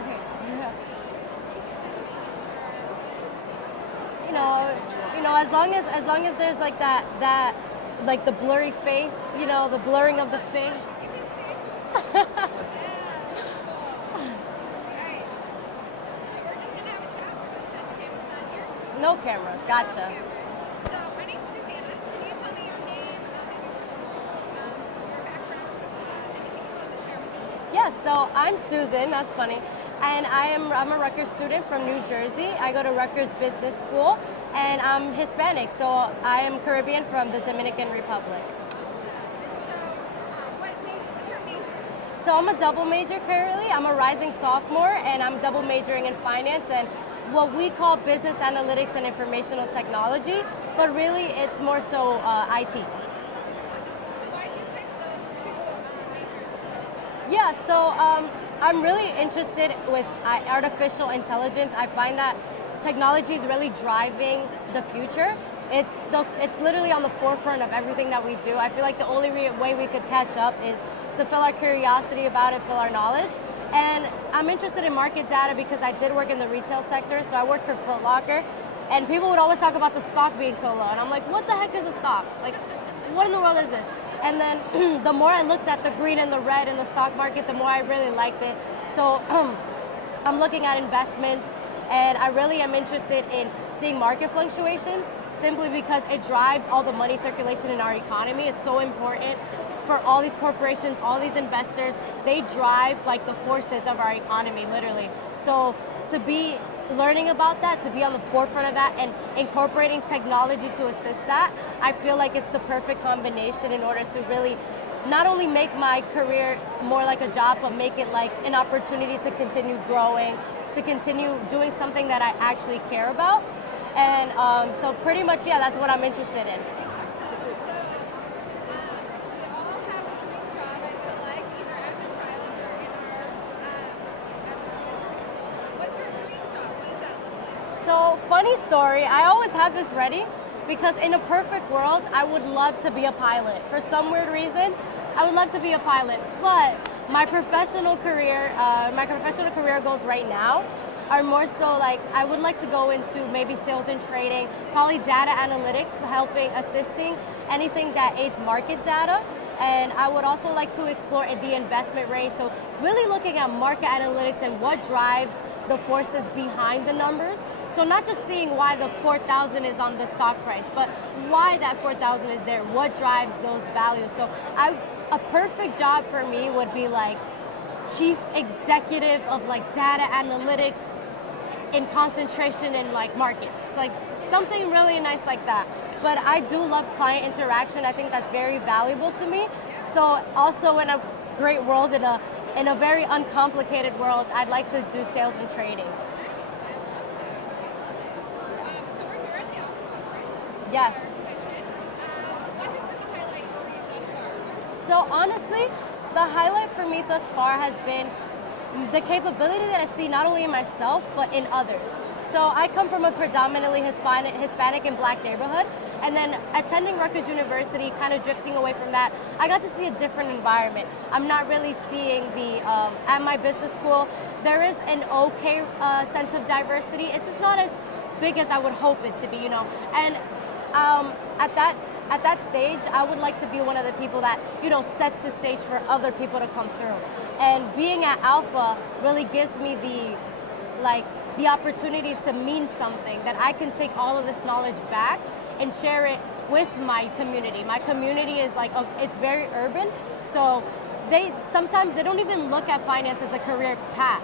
Okay. you know, as long as there's like that like the blurry face, the blurring of the face. No cameras. Gotcha. So my name's Susanna. Can you tell me your name, maybe your background, anything you want to share with us? Yes, so I'm Susan, that's funny. And I'm a Rutgers student from New Jersey. I go to Rutgers Business School and I'm Hispanic, so I am Caribbean from the Dominican Republic. What's your major? So I'm a double major currently. I'm a rising sophomore and I'm double majoring in finance and what we call business analytics and informational technology, but really it's more so IT. So why'd you pick those two majors? Yeah, so I'm really interested with artificial intelligence. I find that technology is really driving the future. It's literally on the forefront of everything that we do. I feel like the only way we could catch up is to fill our curiosity about it, fill our knowledge. And I'm interested in market data because I did work in the retail sector, so I worked for Foot Locker, and people would always talk about the stock being so low, and I'm like, what the heck is a stock? Like, what in the world is this? And then the more I looked at the green and the red in the stock market, the more I really liked it. So I'm looking at investments, and I really am interested in seeing market fluctuations simply because it drives all the money circulation in our economy. It's so important for all these corporations, all these investors. They drive like the forces of our economy, literally. So to be learning about that, to be on the forefront of that and incorporating technology to assist that, I feel like it's the perfect combination in order to really not only make my career more like a job, but make it like an opportunity to continue growing, to continue doing something that I actually care about. And so pretty much, yeah, that's what I'm interested in. We all have a dream job, I feel like, either as a child or as we're going through school. What's your dream job? What does that look like? So, funny story, I always have this ready because in a perfect world, I would love to be a pilot. For some weird reason, I would love to be a pilot. But my professional career goals right now are more so like I would like to go into maybe sales and trading, probably data analytics, assisting anything that aids market data. And I would also like to explore the investment range. So really looking at market analytics and what drives the forces behind the numbers. So not just seeing why the 4,000 is on the stock price, but why that 4,000 is there, what drives those values. So a perfect job for me would be like chief executive of like data analytics in concentration in like markets, like something really nice like that. But I do love client interaction. I think that's very valuable to me. So also in a great world, in a very uncomplicated world, I'd like to do sales and trading. So we're here at the Alpha Conference. Yes. Section. What has been the highlight for you thus far? So honestly, the highlight for me thus far has been the capability that I see not only in myself, but in others. So I come from a predominantly Hispanic and Black neighborhood, and then attending Rutgers University, kind of drifting away from that, I got to see a different environment. I'm not really seeing at my business school, there is an okay sense of diversity. It's just not as big as I would hope it to be, And at that stage, I would like to be one of the people that, sets the stage for other people to come through. And being at Alpha really gives me the opportunity to mean something, that I can take all of this knowledge back and share it with my community. My community is it's very urban, so sometimes they don't even look at finance as a career path.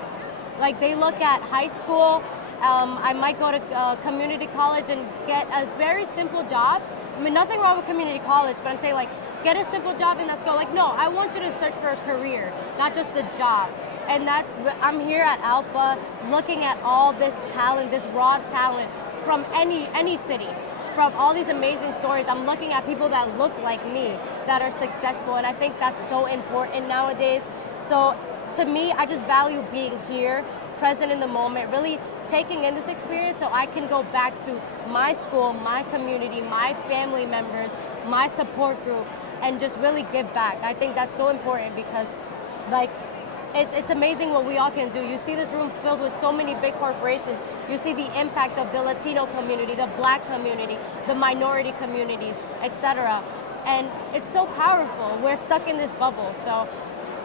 Like they look at high school, I might go to community college and get a very simple job. I mean, nothing wrong with community college, but I'm saying get a simple job and let's go. No, I want you to search for a career, not just a job. And I'm here at Alpha looking at all this talent, this raw talent from any city, from all these amazing stories. I'm looking at people that look like me, that are successful, and I think that's so important nowadays. So to me, I just value being here, present in the moment, really taking in this experience so I can go back to my school, my community, my family members, my support group, and just really give back. I think that's so important because it's amazing what we all can do. You see this room filled with so many big corporations. You see the impact of the Latino community, the Black community, the minority communities, etc. And it's so powerful. We're stuck in this bubble. So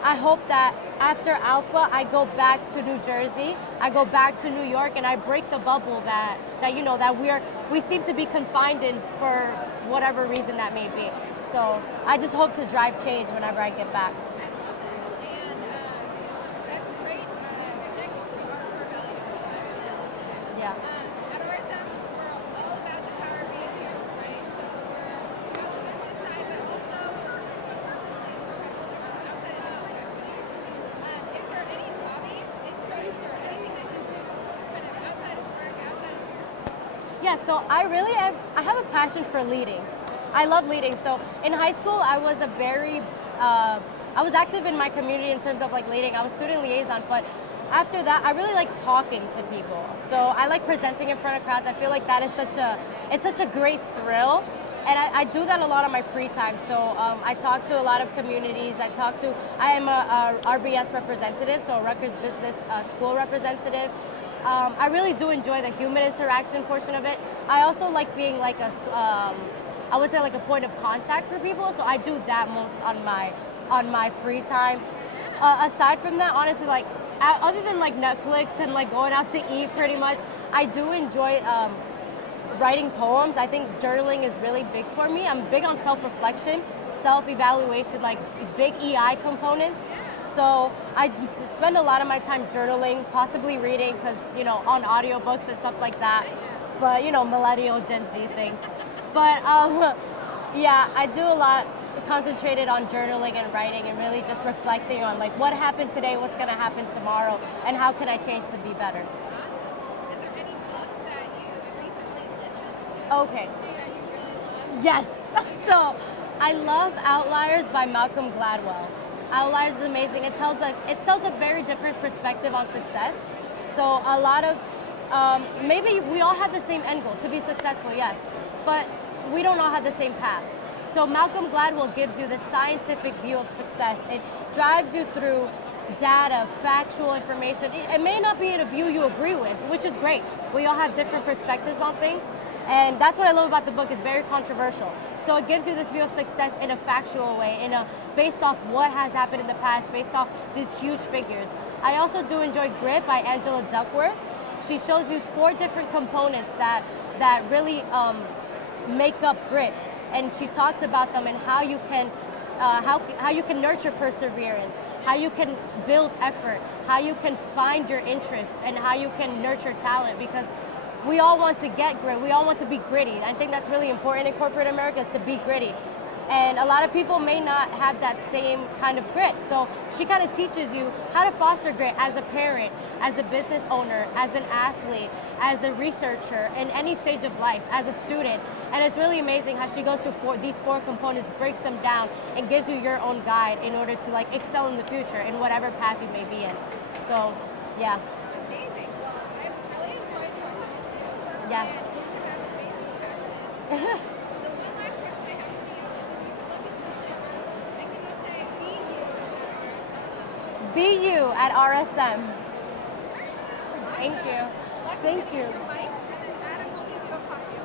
I hope that after Alpha, I go back to New Jersey, I go back to New York, and I break the bubble that we seem to be confined in for whatever reason that may be. So I just hope to drive change whenever I get back. And that's great. Connecting to our core values. I really love that. Yeah. At RSM, we're all about the power of being here, right? So we're on the business side, but also we're personally professional, outside of the profession. Is there any hobbies, interests, or anything that you do kind of outside of work, outside of your school? Yeah, so I have a passion for leading. I love leading. So in high school, I was I was active in my community in terms of like leading. I was student liaison, but after that, I really like talking to people. So I like presenting in front of crowds. I feel like that is it's such a great thrill. And I do that a lot on my free time. So I talk to a lot of communities. I am a RBS representative, so a Rutgers Business School representative. I really do enjoy the human interaction portion of it. I also like being like I would say like a point of contact for people. So I do that most on my free time. Aside from that, honestly, like other than like Netflix and like going out to eat, pretty much, I do enjoy writing poems. I think journaling is really big for me. I'm big on self-reflection, self-evaluation, like big EI components. So I spend a lot of my time journaling, possibly reading, because on audiobooks and stuff like that. But millennial Gen Z things. But yeah, I do a lot concentrated on journaling and writing and really just reflecting on like what happened today, what's going to happen tomorrow, and how can I change to be better. Awesome. Is there any book that you recently listened to Okay. that you really love? Yes. So I love Outliers by Malcolm Gladwell. Outliers is amazing. It tells a very different perspective on success. So a lot of maybe we all have the same end goal, to be successful, yes, but we don't all have the same path. So Malcolm Gladwell gives you the scientific view of success. It drives you through data, factual information. It may not be a view you agree with, which is great. We all have different perspectives on things. And that's what I love about the book. It's very controversial. So it gives you this view of success in a factual way, based off what has happened in the past, based off these huge figures. I also do enjoy Grit by Angela Duckworth. She shows you 4 different components that really make up grit, and she talks about them and how you can how you can nurture perseverance, how you can build effort, how you can find your interests, and how you can nurture talent, because we all want to get grit. We all want to be gritty. I think that's really important in corporate America, is to be gritty. And a lot of people may not have that same kind of grit. So she kind of teaches you how to foster grit as a parent, as a business owner, as an athlete, as a researcher, in any stage of life, as a student. And it's really amazing how she goes through these 4 components, breaks them down, and gives you your own guide in order to like excel in the future in whatever path you may be in. So, yeah. Amazing. Well, I've really enjoyed talking with you. Yes. And you have amazing passion. The one last question I have for you is, if you could look at September, and can you say, be you at RSM? Be you at RSM. Thank you. Lexi, Thank can you you. get your mic?